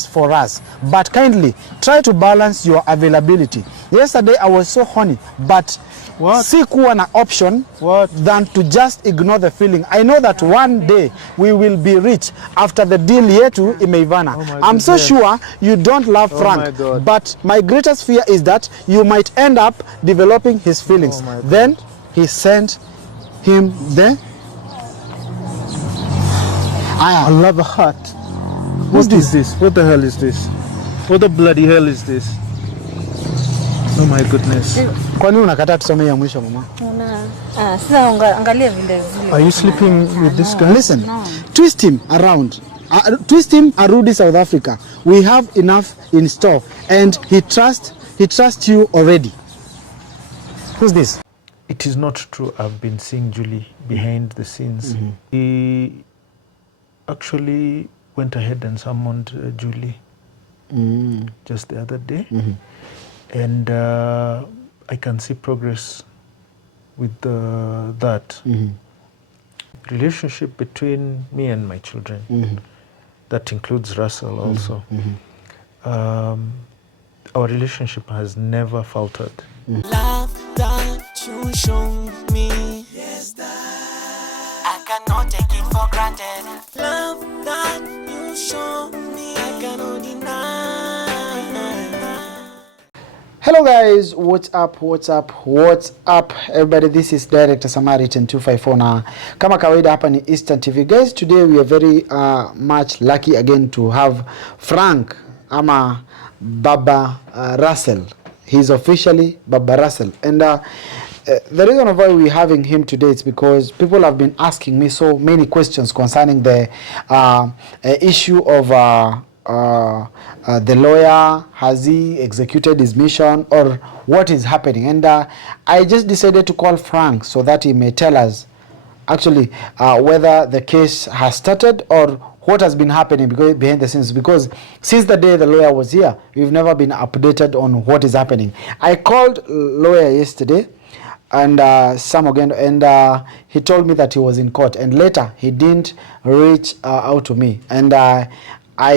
for us, but kindly try to balance your availability. Yesterday I was so horny, but sikuwa na option than to just ignore the feeling. I know that one day we will be rich after the deal yetu imeivana. I'm so sure you don't love Frank, but my greatest fear is that you might end up developing his feelings. Then he sent him there. I love a heart. What is this? What the hell is this? What the bloody hell is this? Oh my goodness. Kwa nini unakataa tusome ya mwisho mama? Sasa angalia vile zile. Are you sleeping with this guy? Listen, twist him around. Twist him arudi South Africa. We have enough in store and he trusts you already. Who's this? It is not true. I've been seeing Julie behind the scenes. He actually went ahead and summoned Julie just the other day. And I can see progress with that. Relationship between me and my children. That includes Russell also. Our relationship has never faltered. Love that you show me, yes, that I cannot take it for granted. Love that you show me, I cannot deny. Hello guys, what's up everybody? This is Director Samaritan 254 na kama kawaida hapa ni Eastern TV. Guys, today we are very much lucky again to have Frank ama Baba Russell. He's officially Baba Russell, and the reason why we're having him today is because people have been asking me so many questions concerning the issue of the lawyer. Has he executed his mission or what is happening? And I just decided to call Frank so that he may tell us actually whether the case has started or what has been happening behind the scenes, because since the day the lawyer was here, we've never been updated on what is happening. I called lawyer yesterday and Sam again, and he told me that he was in court, and later he didn't reach out to me, and I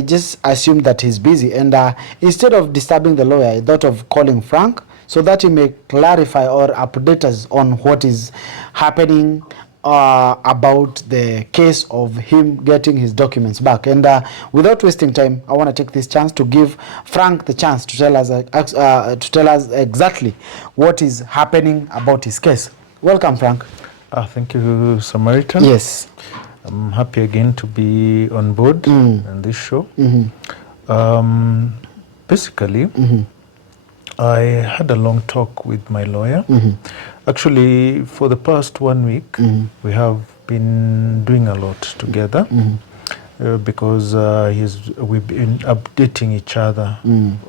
just assumed that he's busy, and instead of disturbing the lawyer, I thought of calling Frank so that he may clarify or update us on what is happening about the case of him getting his documents back. And without wasting time, I want to take this chance to give Frank the chance to tell us exactly what is happening about his case. Welcome, Frank. Thank you, Samaritan. Yes. I'm happy again to be on board on this show. Basically, I had a long talk with my lawyer. Actually, for the past 1 week, we have been doing a lot together because we've been updating each other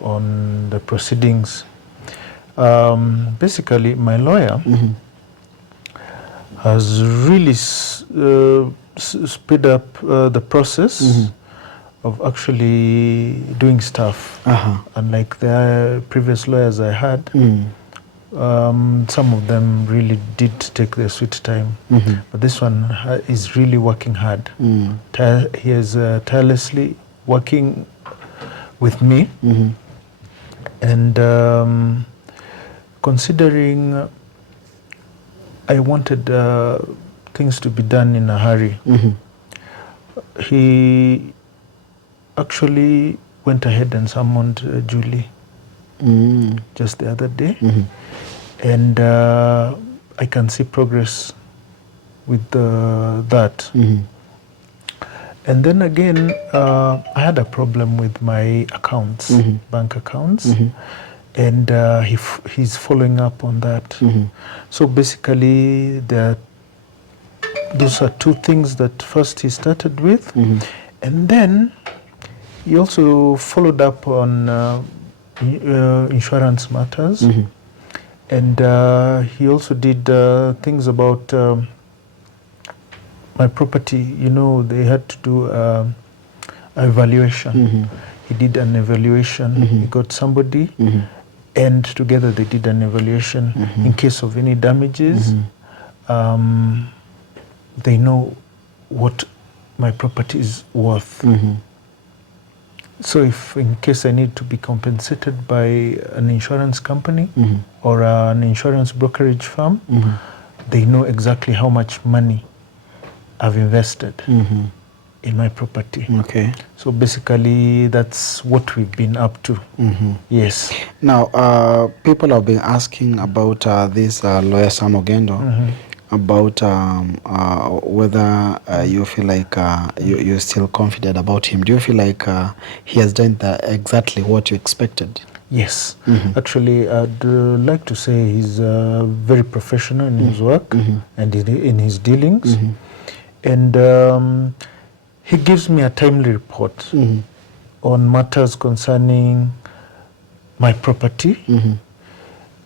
on the proceedings. Basically, my lawyer has really speed up the process of actually doing stuff. Unlike the previous lawyers I had, some of them really did take their sweet time, but this one is really working hard. He is tirelessly working with me, and considering I wanted things to be done in a hurry, he actually went ahead and summoned Julie just the other day, and I can see progress with that. And then again, I had a problem with my accounts, bank accounts, and he's following up on that. So basically, those are two things that first he started with, and then he also followed up on insurance matters, and he also did things about my property. You know, they had to do an evaluation. He did an evaluation. He got somebody, and together they did an evaluation in case of any damages. They know what my property is worth. So if in case I need to be compensated by an insurance company or an insurance brokerage firm, they know exactly how much money I've invested in my property. Okay. So basically, that's what we've been up to. Yes. Now, people have been asking about this lawyer Sam Ogendo, about whether you feel like you're still confident about him. Do you feel like he has done exactly what you expected? Yes. Actually, I'd like to say he's very professional in his work and in his dealings. And he gives me a timely report on matters concerning my property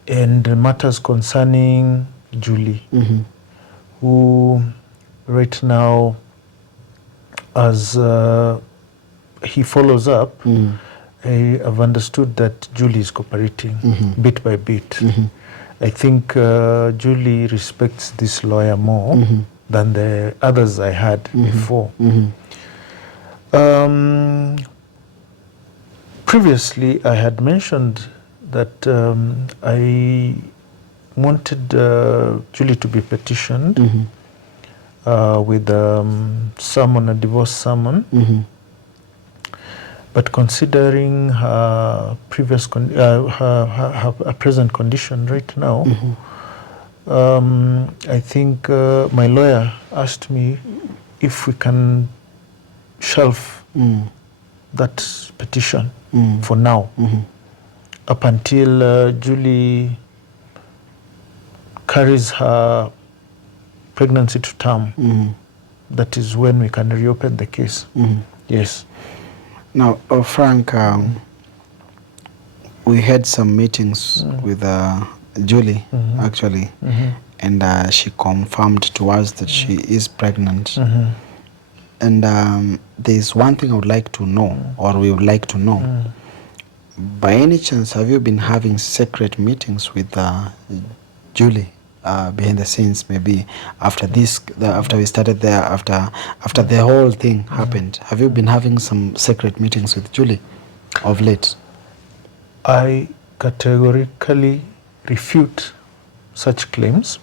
and matters concerning Julie, who right now, as he follows up, I have understood that Julie is cooperating bit by bit. I think Julie respects this lawyer more than the others I had before. Previously, I had mentioned that I wanted Julie to be petitioned with summon, a divorce summon. But considering her previous her present condition right now, I think my lawyer asked me if we can shelve that petition for now, up until Julie carries her pregnancy to term. That is when we can reopen the case. Yes. Now, Frank, we had some meetings with Julie, actually, and she confirmed to us that she is pregnant. And there's one thing I would like to know, or we would like to know. By any chance, have you been having secret meetings with Julie behind the scenes? Maybe after after we started there, after the whole thing happened, have you been having some secret meetings with Julie of late? I categorically refute such claims.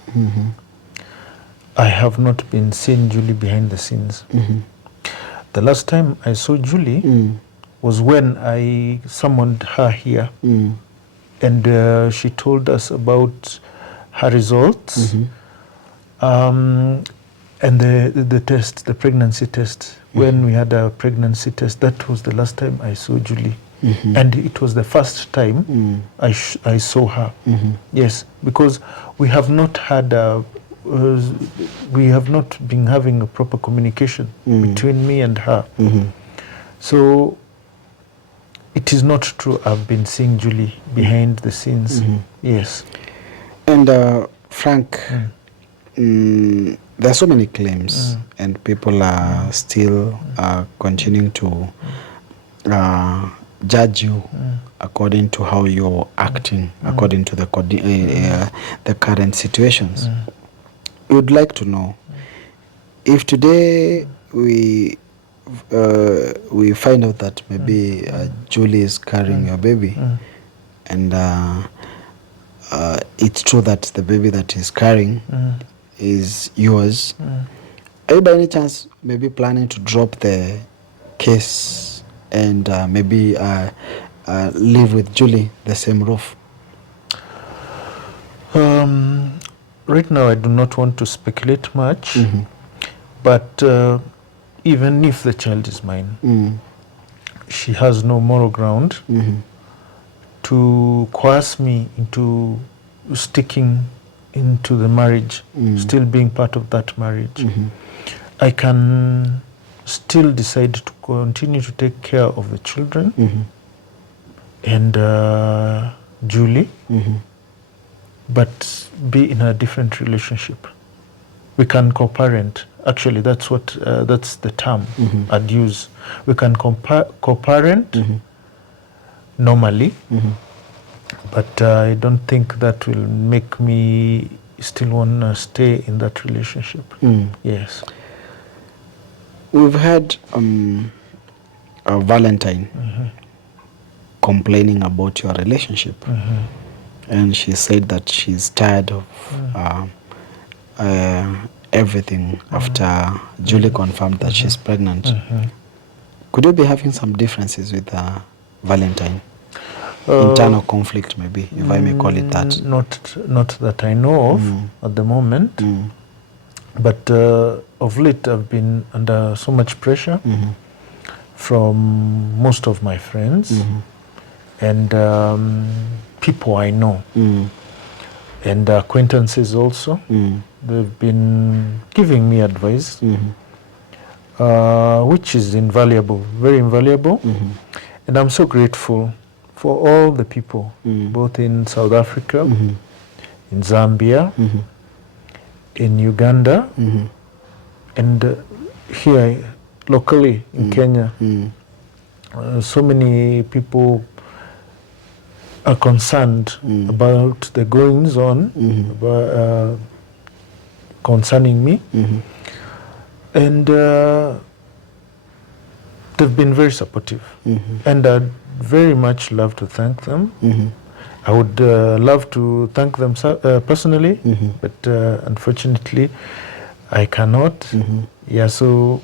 I have not been seeing Julie behind the scenes. The last time I saw Julie was when I summoned her here, and she told us about her results and the test, the pregnancy test. When we had a pregnancy test, that was the last time I saw Julie. And it was the first time I saw her. Yes, because we have not had we have not been having a proper communication between me and her. So it is not true I've been seeing Julie behind the scenes. Yes. And Frank, there are so many claims, and people are still continuing to judge you according to how you're acting, according to the current situations. We would like to know if today we find out that maybe Julie is carrying your baby, and it's true that the baby that is carrying is yours. Are you by any chance maybe planning to drop the case and maybe live with Julie the same roof? Right now I do not want to speculate much, but even if the child is mine, she has no moral ground to coerce me into sticking into the marriage, still being part of that marriage. I can still decide to continue to take care of the children and Julie, but be in a different relationship. We can co-parent. Actually, that's what that's the term I'd use. We can co-parent normally, but I don't think that will make me still want to stay in that relationship. Yes. We've had Valentine complaining about your relationship. And she said that she's tired of everything after Julie confirmed that she's pregnant. Could you be having some differences with Valentine? Internal conflict, maybe, if I may call it that. Not that I know of at the moment. But of late, I've been under so much pressure from most of my friends and people I know and acquaintances also. They've been giving me advice, which is invaluable, very invaluable. And I'm so grateful for all the people, both in South Africa, in Zambia, in Uganda, and here locally in Kenya. So many people are concerned about the goings on concerning me, and they've been very supportive, and I'd very much love to thank them. I would love to thank them personally, but unfortunately I cannot. Yeah, so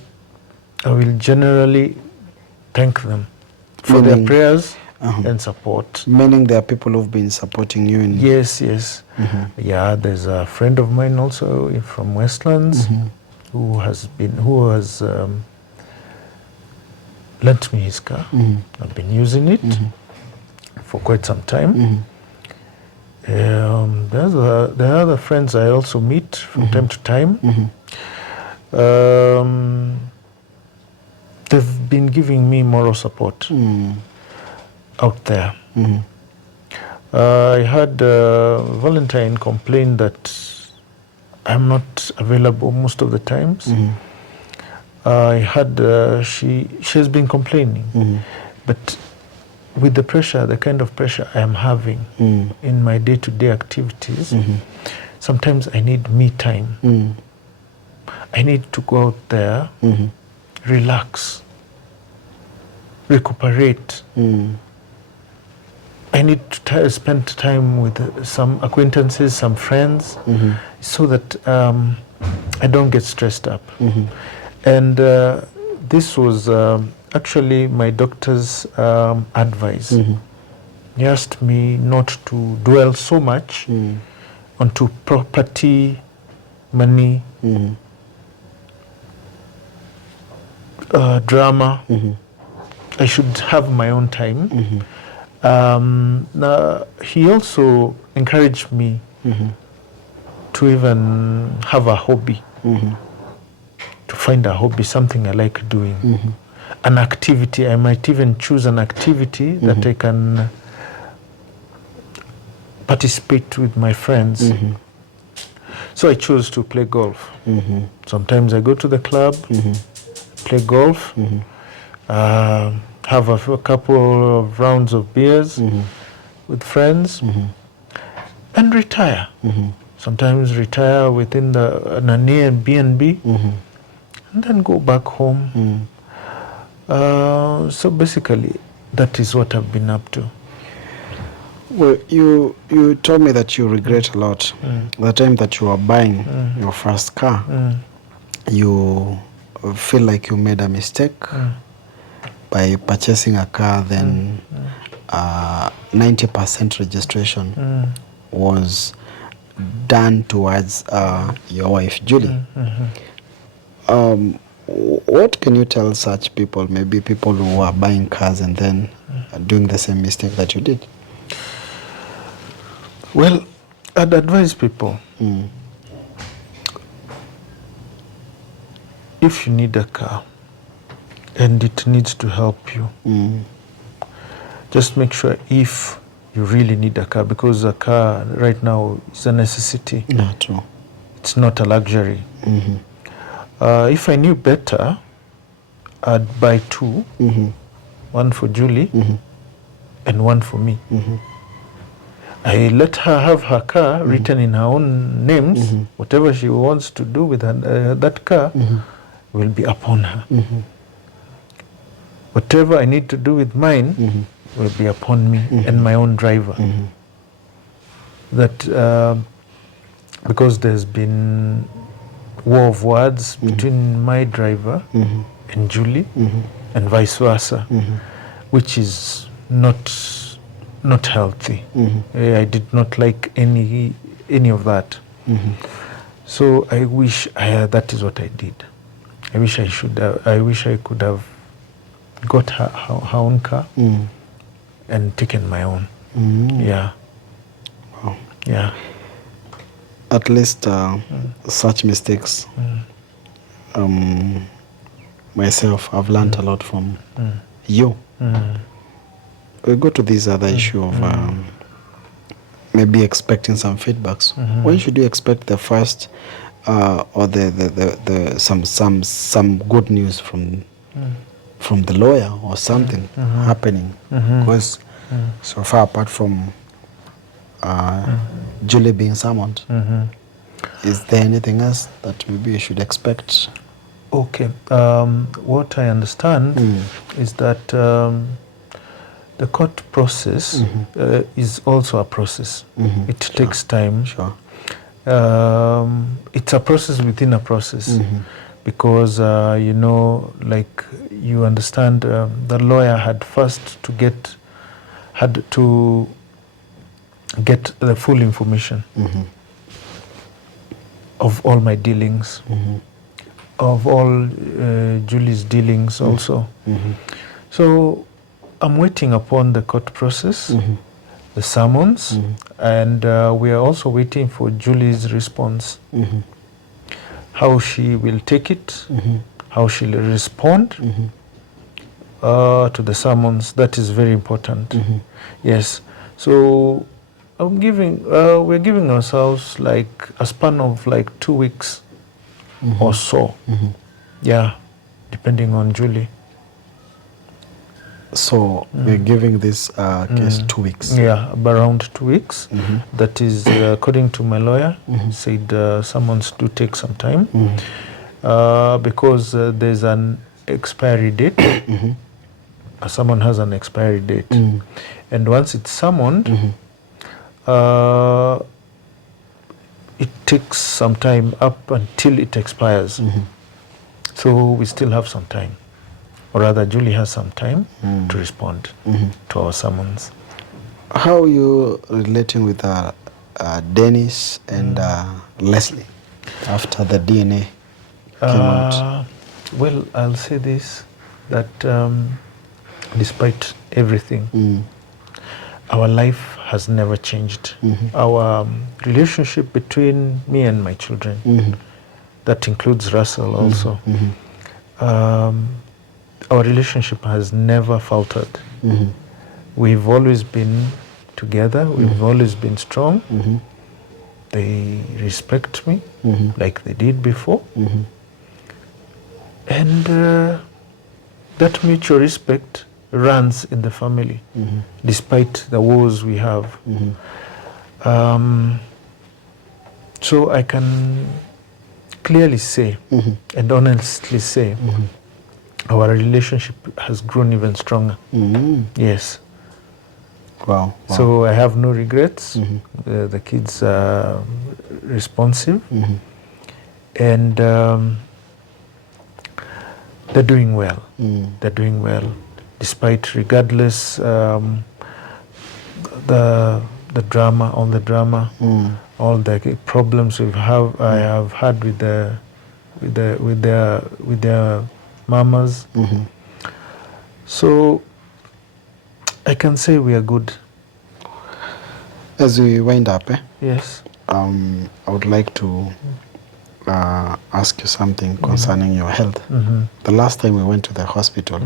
I will generally thank them for their prayers and support. Meaning there are people who've been supporting you in... Yes. Yeah, there's a friend of mine also from Westlands who has lent me his car. I've been using it for quite some time. There are other friends I also meet from time to time. They've been giving me moral support out there. I had Valentine complain that I'm not available most of the times. I had she has been complaining, but with the pressure, the kind of pressure I am having in my day-to-day activities, sometimes I need me time. I need to go out there, relax, recuperate. I need to spend time with some acquaintances, some friends, so that I don't get stressed up. And this was actually my doctor's advice. He asked me not to dwell so much onto property, money, drama. I should have my own time. He also encouraged me to even have a hobby, to find a hobby, something I like doing. An activity, I might even choose an activity that I can participate with my friends. So I chose to play golf. Sometimes I go to the club, play golf, have a couple of rounds of beers with friends, and retire. Sometimes retire within an Airbnb, and then go back home. So basically, that is what I've been up to. Well, you told me that you regret a lot the time that you were buying your first car. You feel like you made a mistake by purchasing a car, then 90% registration was done towards your wife, Julie. What can you tell such people, maybe people who are buying cars and then doing the same mistake that you did? Well, I'd advise people, if you need a car and it needs to help you, just make sure if you really need a car, because a car right now is a necessity. Not true. It's not a luxury. If I knew better, I'd buy two, one for Julie and one for me. I let her have her car written in her own names. Whatever she wants to do with that car will be upon her. Whatever I need to do with mine will be upon me and my own driver. That because there's been war of words between my driver and Julie and vice versa, which is not healthy. I did not like any of that. So I wish that is what I did. I wish I could have got her own car and taken my own. Yeah. Wow. Yeah. At least such mistakes, myself, I've learned a lot from you. We go to this other issue of maybe expecting some feedbacks. When should you expect the first or the some good news from the lawyer or something happening? Because so far, apart from Julie being summoned, is there anything else that maybe you should expect? Okay. What I understand is that the court process is also a process. It takes time. Sure. It's a process within a process, because like you understand, the lawyer had to get the full information of all my dealings, of all Julie's dealings also. So I'm waiting upon the court process, the summons, and we are also waiting for Julie's response, how she will take it, how she'll respond to the summons. That is very important. Yes. So we're giving ourselves like a span of like 2 weeks or so. Yeah, depending on Julie. So we're giving this case 2 weeks. Yeah, around 2 weeks. That is according to my lawyer. Said summons do take some time because there's an expiry date. Someone has an expiry date, and once it's summoned, it takes some time up until it expires. So we still have some time, or rather Julie has some time to respond to our summons. How are you relating with Dennis and Leslie after the DNA came out? Well, I'll say this, that despite everything, our life has never changed. Our relationship between me and my children, that includes Russell also, our relationship has never faltered. We've always been together, we've always been strong. They respect me like they did before. And that mutual respect runs in the family, despite the wars we have. So I can clearly say and honestly say our relationship has grown even stronger. Yes. Wow. So I have no regrets. The kids are responsive, and they're doing well. They're doing well, despite, regardless, the drama, all the drama, all the problems I have had with their mamas. So I can say we are good. As we wind up, Yes. I would like to ask you something concerning your health. The last time we went to the hospital,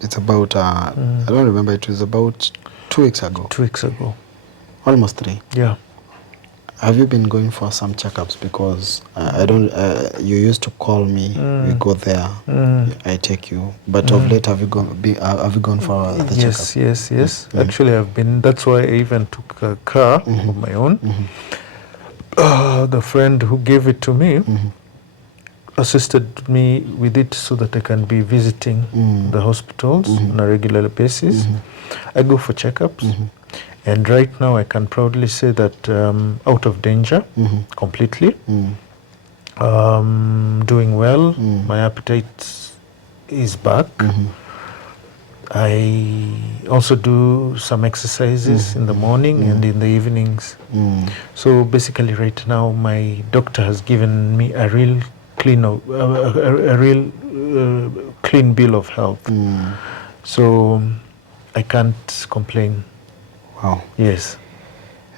it's about, I don't remember, it was about 2 weeks ago. 2 weeks ago. Almost 3. Yeah. Have you been going for some checkups? Because I don't, you used to call me, we go there, I take you. But of late, have you gone for the checkup? Yes. Actually, I've been, that's why I even took a car of my own. The friend who gave it to me assisted me with it so that I can be visiting the hospitals on a regular basis. I go for checkups. And right now I can proudly say that out of danger completely. Doing well. My appetite is back. I also do some exercises in the morning and in the evenings. So basically right now my doctor has given me a real clean clean bill of health. So I can't complain. Wow. Yes.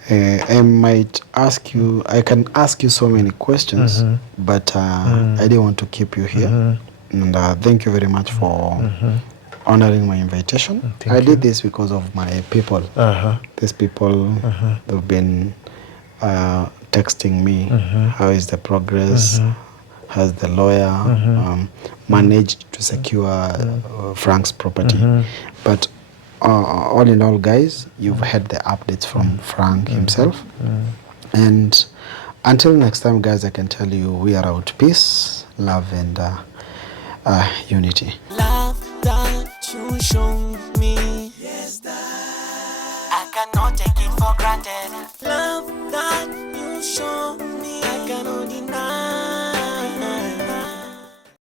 I might ask you, I can ask you so many questions, but I didn't want to keep you here. And thank you very much for honoring my invitation. I did this because of my people. These people, they've been texting me, how is the progress? Has the lawyer managed to secure Frank's property? But all in all, guys, you've had the updates from Frank himself. And until next time, guys, I can tell you we are out. Peace, love, and unity. Love that you show me. Yes, that I cannot take it for granted. Love that you show